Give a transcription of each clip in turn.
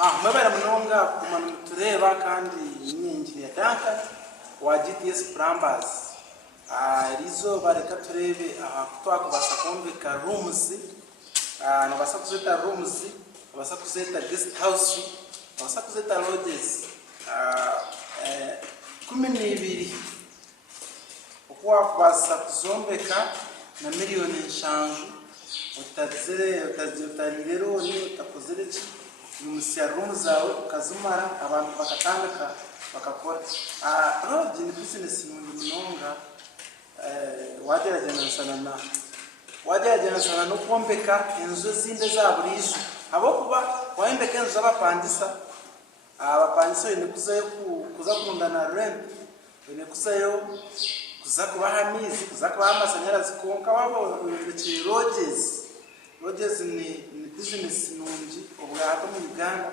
Mabara munonga kumanu tureba kandi nyingi ya danka wa GTS Plumbers. Rizo bareka turebe twakubasa kumbika rooms, nabasa kuzeta rooms, nabasa kuzeta guest house, nabasa kuzeta lodges. 12 okwakubasa kuzombeka na miliyoni 5 utazirero ni utakozere umusiya room zawe ukazumara abantu bakatandika bakakora road ni business munonga wagerageza sana no kwombeka inzu zinde za burisho abo kuba waimbeka inzu abapandisa ni kuza kundana rent ni kuzayo kuza kubaha amizi kuza kubaha amashanyarazi konka wabo ndetse lodges ni business nungi obwato mu Uganda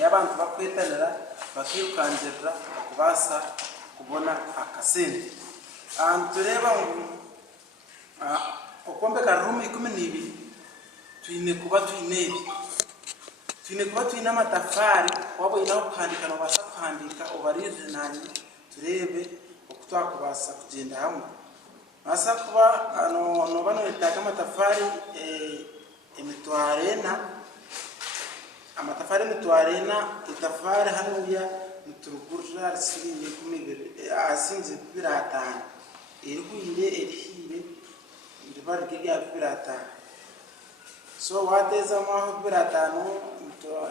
y'abantu bakwetanira bakirukangira kubasa kubona akasente tureba okombeka room 12 twine kuba twine amatafari wabo ina kwandika no basa kwandika obarize nani turebe okutwakubasa kugenda hamwe asa kuba no bano itaka amatafari amatafari mitwarena itafari hanuya muturugurja sirinye kumibere asinze biratana erihire ndibarike bya biratana so wateza maho biratano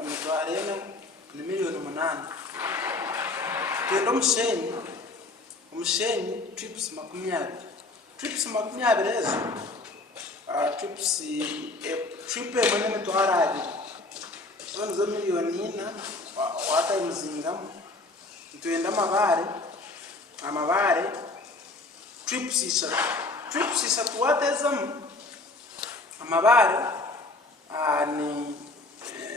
mitwarena ni miliyoni 8 tendo umushenyi trips 20 ezo trips trip emwe mitwara zo miliyoni 4 wata imuzingamo tuenda amabare trips isa tuwatezamo amabare ni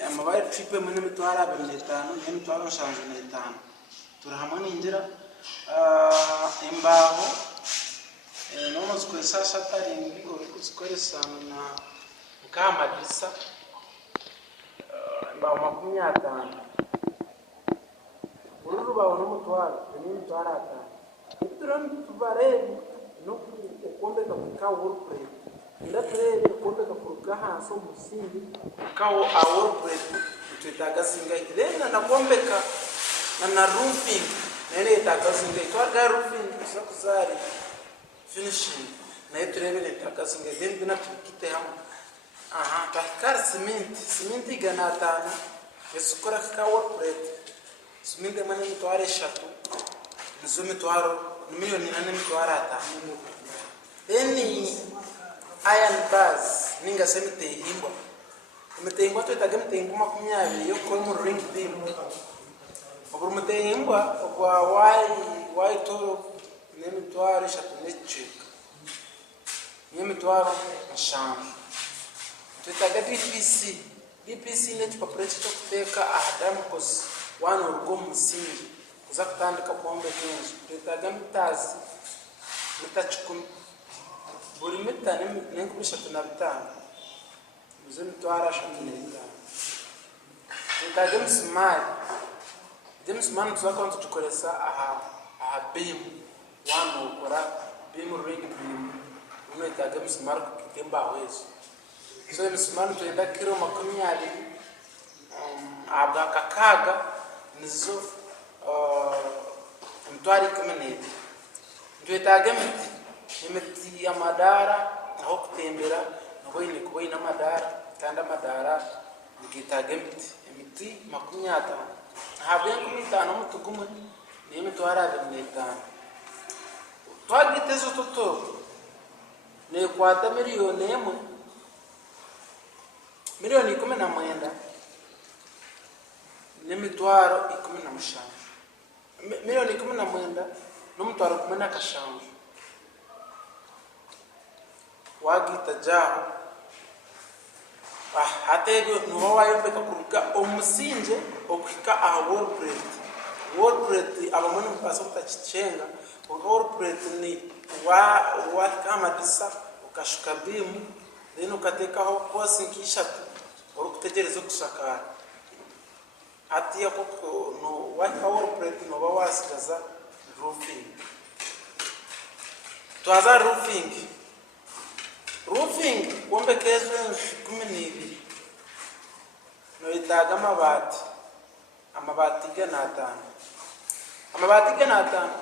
amabare trip emwe mitwara 25 n'imitwaro 55 turahamwe ninjira embaho no zikoresa shataringi kuzikoresa na nk'amadirisa embaho 50 urubaho n'umutwaro n'imitwaro 5 turani tubarebe no kukombeka ka workplate ndaturebe kukombeka kuruga hanso musingi ka workplate tutagasinga irena nakombeka na roofing nene itagasinga itwaga roofing kusakuzari finishing na iturebe itagasinga then bina tukite hamwe takar cement igana 5 esukora ka workplate cement mane mitwaro 3 nizo mitwaro miliyoni 8 mitwaro 5 then iron bars ninga semite himbwa to itagamitengo 20 yo ko mu ring beam oburumutengwa kwa why to nemitwaro 3 nechik nemitwaro 5 tutaga DPC net corporate to kuteka ahadamu kos wano urugo musingi kuza kutandika kuombe kenshi tutaga mitazi mitachukumi buri mita n'enkubisha tunabitanga muze mitwara 5 tutaga msmart tuzakonza tukoresa aha beam wano ukora beam ring beam uno itaga msmart kitemba wezo so msmart tuenda kilo 20 abga kakaga nizo mtwari kamenete itaga imiti ya madara aho kutembera naboine kuboina madara kandi amadara ngitaga imiti 50 habwe 15 mutugumwe ni mitwara 25 twagitezo toto ne kwata miliyoni 1 miliyoni 19 ne mitwaro 15 miliyoni 19 no mutwaro 15 wagita jaho hatebyo nuho wayombeka kuruka omusinje okuhika aha workplate abamwe mpaso kutachenga workplate ni wa kama disa ukashuka bimu then ukatekaho kosi nkishatu uri kutegereza gusakara atiya koko no wahika worplate no bawasigaza roofing. Twaza roofing kwombekezwe 12 no itaga amabati genatano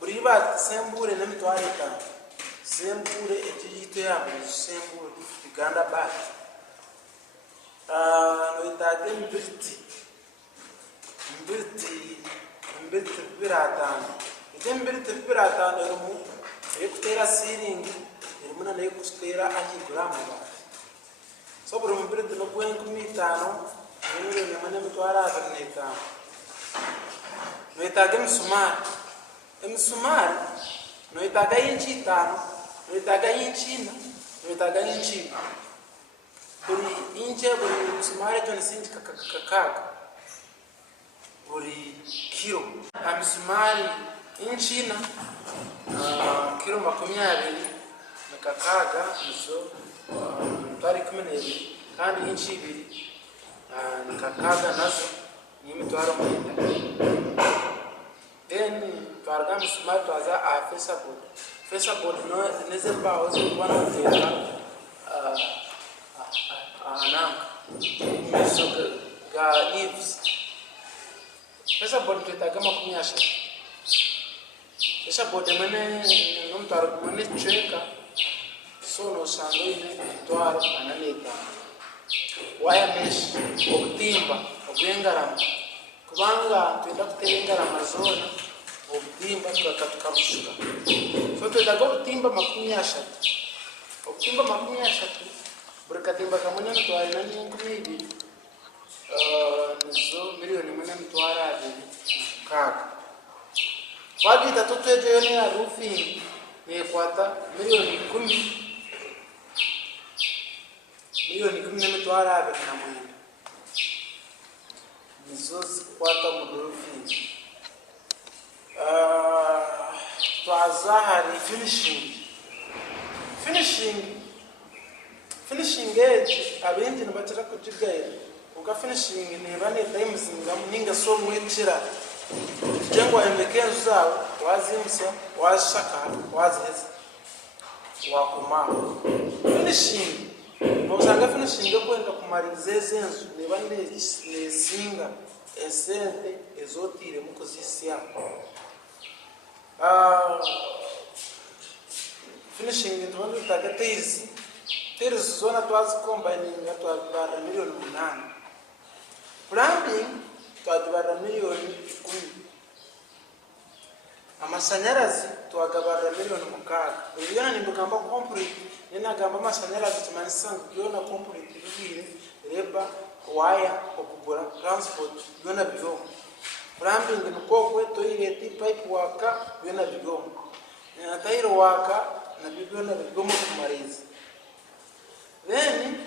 buri bati sembure na mitware itanu sembure ekiyite yabo sembure iganda bati no itaga mbiriti biratano biratano rumu ekutera ceiling irumuna nayo kustera akigura amabati so buri mbiriti no kwenku mitano nero nemane mitwara 25 no itaga emsumari no itaga inchi 5 no itaga inchi 4 no itaga inchi buri msumari jone sinji kakaka buri kilo amsumari inchi 4 kilo 20 nakakaga izo tari 12 kandi inchi 2 nakakaga nazo ni mitwaro mwenda. Then twarga msumari twaza a Facebook no neze bawo zibona kuteka ananga misoka ga leaves Facebook tutaga makunyasha Facebook mane nomtaro mane cheka so no sando ine twaro analeta waya mesh okutimba okwengarama kubanga twenda kutengarama zona okutimba tukatukabushika so twenda okutimba 30 burikatimba kamwe mutwara na 12 nizo milioni 8 kaga wagita tutweje yone ya roofing ne kwata milioni 10 mitwara na mwenda nizo kwata mu roofing. Twazahari finishing edge abindi nabachira kujigaya uka finishing ne bane times ngamuninga so mwechira jengwa embekenzu zawe wazimsa washaka waziheza wakuma finishing bosanga finishing kwenda kumarize zenzu ne bane nesinga esente ezotire mukozisia finishing ndondo tagatezi teres zona twazi combining atwara milioni 8 plumbing twagabara milioni 10 amasanyarazi twagabara milioni 6 uyana nimbugamba complete nina gamba amasanyarazi tumanisanga yona complete bibire reba wire okugura transport yona biyo plumbing nukokwe toilet pipe waka yona biyo na tairo waka na biyo na biyo kumariza. Then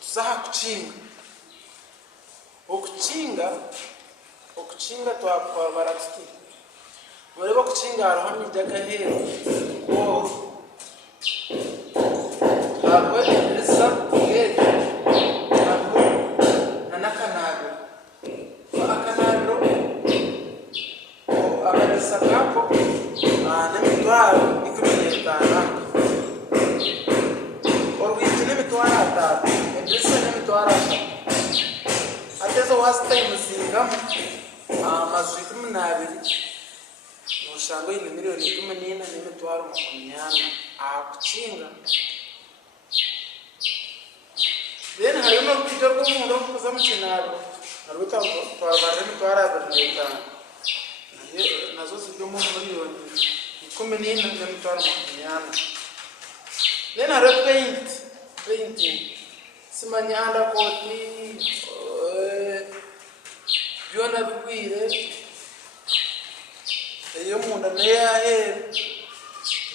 tuzaha okuchinga twakwa baratiki mureba kuchinga haraho nijaga hero ko hapo elisa gate hapo nanakanado akanado akanisa kapo na mitwaro 15 mitwara elisa ne mitwara atezo was time singa mazu 12 ushango ile milioni 14 ne mitwaro 80 akuchinga. Then harimo kidogo mundo kuza mchinaro naruta twabare mitwara 25 nazo zibyo mu milioni 14 ne mitwaro 80. Then haro painting simanyanda koti byona bigwire eyo munda neya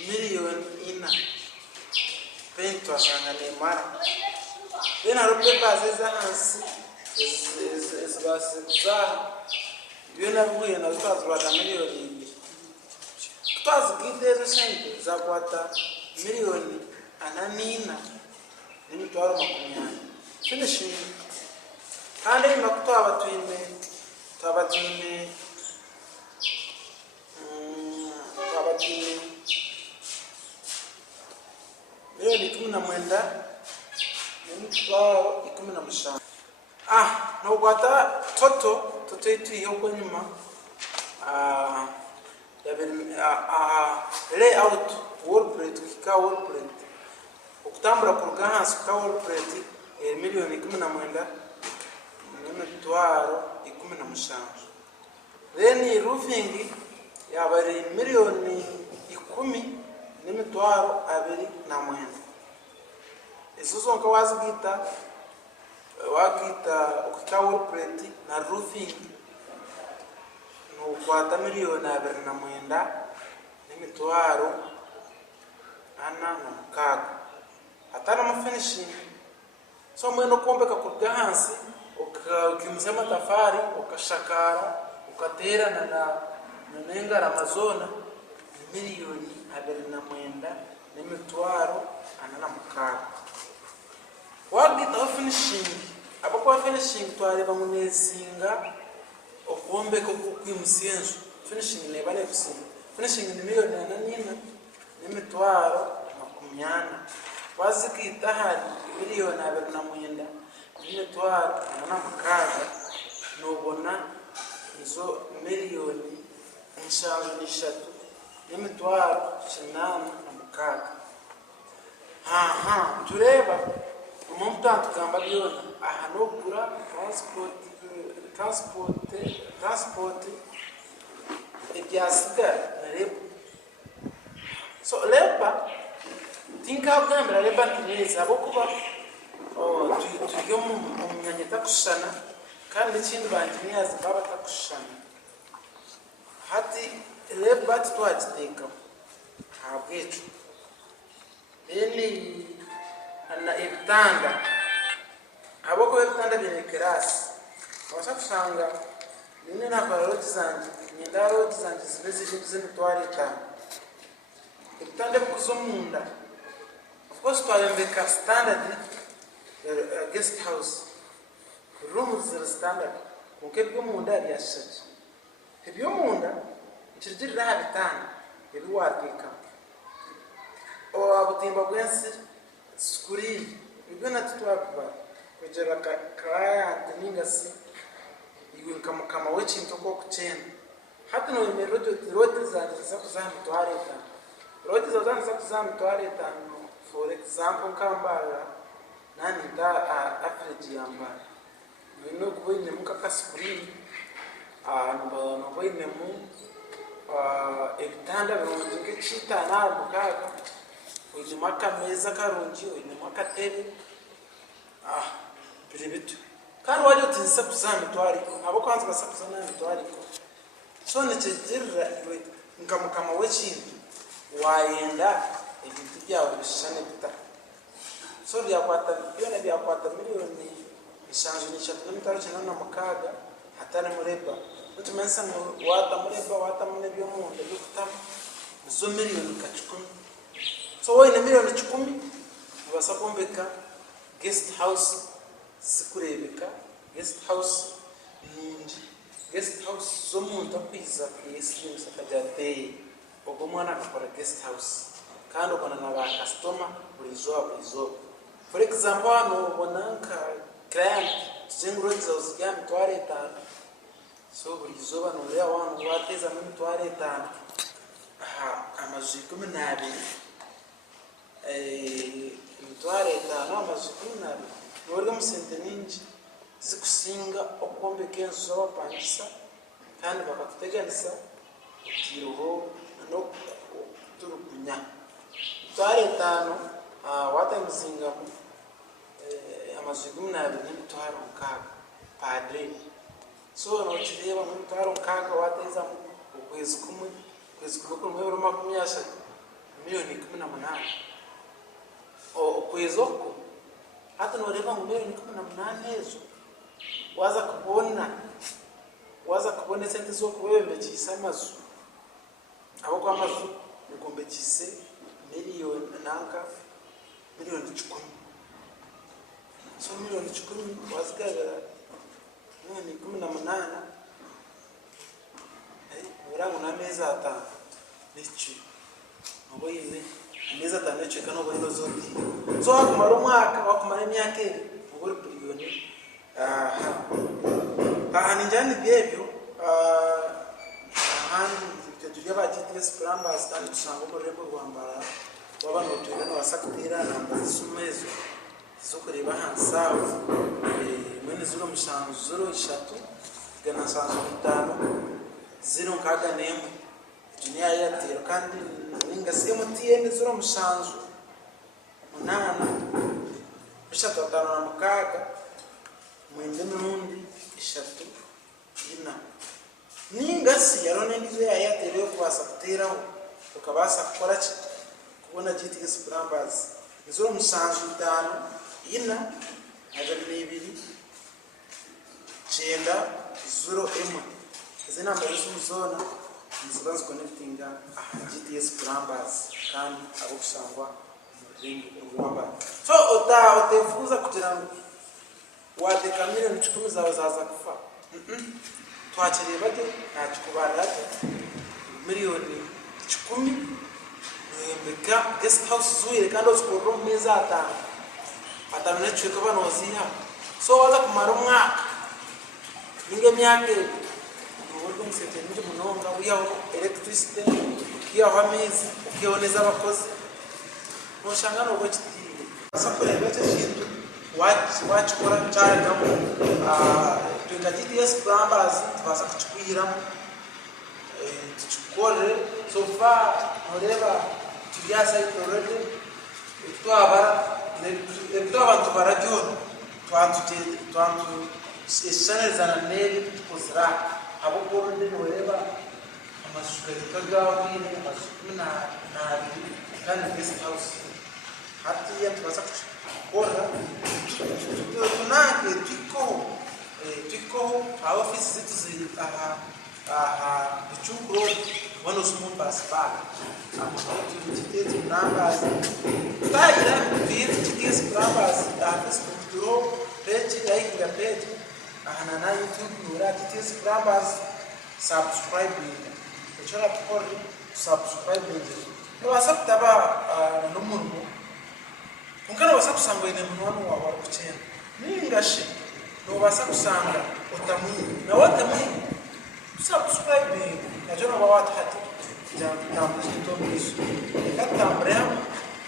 milioni 4 paint wasanga ne mara. Then haro papers za hansi ezibasa byona bigwire na twazibata milioni 2 twazigide sente za kwata milioni 8 ni mitwaro 80 finishing kandi nyuma twaba twine miliyoni 19 n'imitwaro 15. Nogwata toto ituyeho ko nyuma layout wallplate kika wallplate okutambula ku rugansi ka wallplate miliyoni 19 n'imitwaro 15. Then roofing yabari miliyoni 10 n'imitwaro 29. Izo zonka wazigita okika wallplate na roofing kwata miliyoni 29 n'imitwaro 46. Hatana mu finishing so mweno kombeka ku gahansi ukimza amatafari ukashakara ukatera na nengara amazona miliyoni 29 n'imitwaro 46. Wagita finishing abako finishing twareba munezinga okombeka kwimsiyenzo finishing nebane kusinga finishing ni miliyoni 8 n'imitwaro 40. Wazikita hari miliyoni 29 n'imitwaro 46 nobona izo miliyoni 3 n'imitwaro 86. Tureba umuntu tukamba byona ahanogura transport ibyasigara na leba. So leba tinka bwambira leba neza abo kuba tujye mu myanya takushana kandi ikindi banjiniyazi baba takushana hati leba twagiteka habwecu eni na ibitanda aboko ibitanda bine class wasa kusanga nine na baroti zanje nyindaro zanje zibeze z'imitwaro 5. Ibitanda bikuzo munda of course twayembeka standard guest house rooms are standard kuke byo munda byashaje ibyo munda ikirgira habitanda ibiwateka abutimba bwensi screen ibyo natutwaba kugera client ningasi iwe kama wechinto ko kuchena hata no rote za kuzamutware tano rote za kuzamutware tano for example kambala nani da average yamba no kubine mukaka screen no kubine mu ebitanda bironje chita na mukaga uyu maka meza karungi uyu maka tebe birebitu kandi waje utinsa kuzamitwari abo kwanza basakuzana mitwari ko so nekigirira iwe nkamukama w'ekintu wayenda ibintu byawe bishane bita so byakwata miliyoni 5 n'imitwaro 96 hatane mureba utumensa wata munebyo munda bikutama zo miliyoni 10. So wowe na miliyoni 10 ubasa kombeka guest house sikurebeka guest house zo muntu akwiza kwisi musakajate ubwo mwana akora guest house kandi ubona na ba customer burizo for example hano ubona nka client zenguro zizozijya mitware 5. So burizo bano rya wantu bateza mu mitware 5 amazu 12 mitware 5 amazu 12 nubwo musente ninji zikusinga okombeka enzo z'abapangisa kandi bakakuteganisa utiroho no turukunya mitware 5 watamuzinga amazu 12 n'imitwaro 6 padre. So no chireba mu mitwaro 6 wateza ukwezi kumwe ko mwebro 10 miliyoni 18 okwezo ko hata noreba mu miliyoni 18 ezo waza kubona sente zo kubebekisa amazu abo kwa amazu ukombekise miliyoni 10. So miliyoni 10 wazigagara ni 18 urango na meza atanu n'icyo ngo yine ameza atanu n'icyo no bino zodi so wakumara umwaka wakumara imyaka ubwo biliyoni ni njani byebyo ahandi tujya ba GTS plumbers kandi tusanga ko rebo rwambara wabana utugana wasakutira namba zisumezo zo kureba hansawe mwene zuro mushango zuro 3 gana sanzo 5 zero kaga nemu dunia yatero kandi ninga MTN zuro mushango 8 bishatu 5 na mukaga mwende nundi 3 ina ninga si yarone ndizo yatero yo kwasa kuteraho ukabasa gukora kubona GTS plumbers zuro mushango 5 ina agari 2 chenda zuro emu izi namba z'umuzona zibanze connectinga GTS plumbers kandi abo kusangwa mu Rwanda so otefuza kugira ngo wadeka miliyoni 10 zawe zaza kufa twakiriye bate ntakikubara miliyoni 10 mbeka guest house zuire kandi uzikora meza atanu n'icyo kabano waziha so waza kumara umwaka ninge myake uburyo musete n'ibyo munonga uyaho electricity ukiyaho amezi ukiyoneza abakozi noshanga no gukitire asakore bete shintu wachikora cyaragamo twinga GTS plumbers tubasa kuchikuhiramo tuchikore so far noreba tujyasa already twabara abantu barajyona twantu channel za neli tukozira abo kurundi noreba amasuka kagaho nyine amasuka na kandi guest house hati ya tubasa kora tunange twiko office zetu ziri bichukuro wano small bus park GTS plumbers taira GTS plumbers Facebook group page like the page na YouTube nura GTS plumbers subscribe echora tukori subscribe no wasaptaba no muntu unkana wasakusanga ine muntu wa warukuchena ningashi no wasakusanga utamu na watamu subscribe najona bawata hati jambo zitomizo katambrea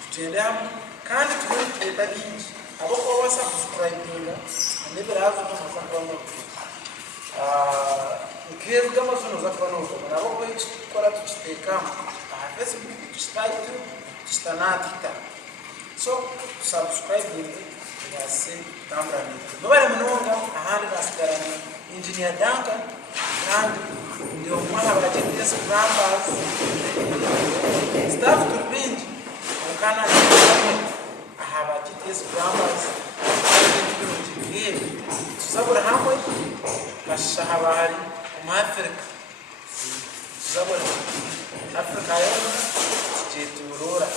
tutendea kandi twita bingi abo ko wasubscribe ninga nebe razo no masakwana ikirezi kamasono zakwana uko nabo ko ikora tukiteka Facebook tustanatita so subscribe yase tambrani nobale munonga ahandi basigarana engineer Duncan kandi ndio mwana wa GTS plumbers staff turbingi ukana ahaba GTS plumbers sabura hamwe kashahabari umafrika sabura Afrika yo jeturora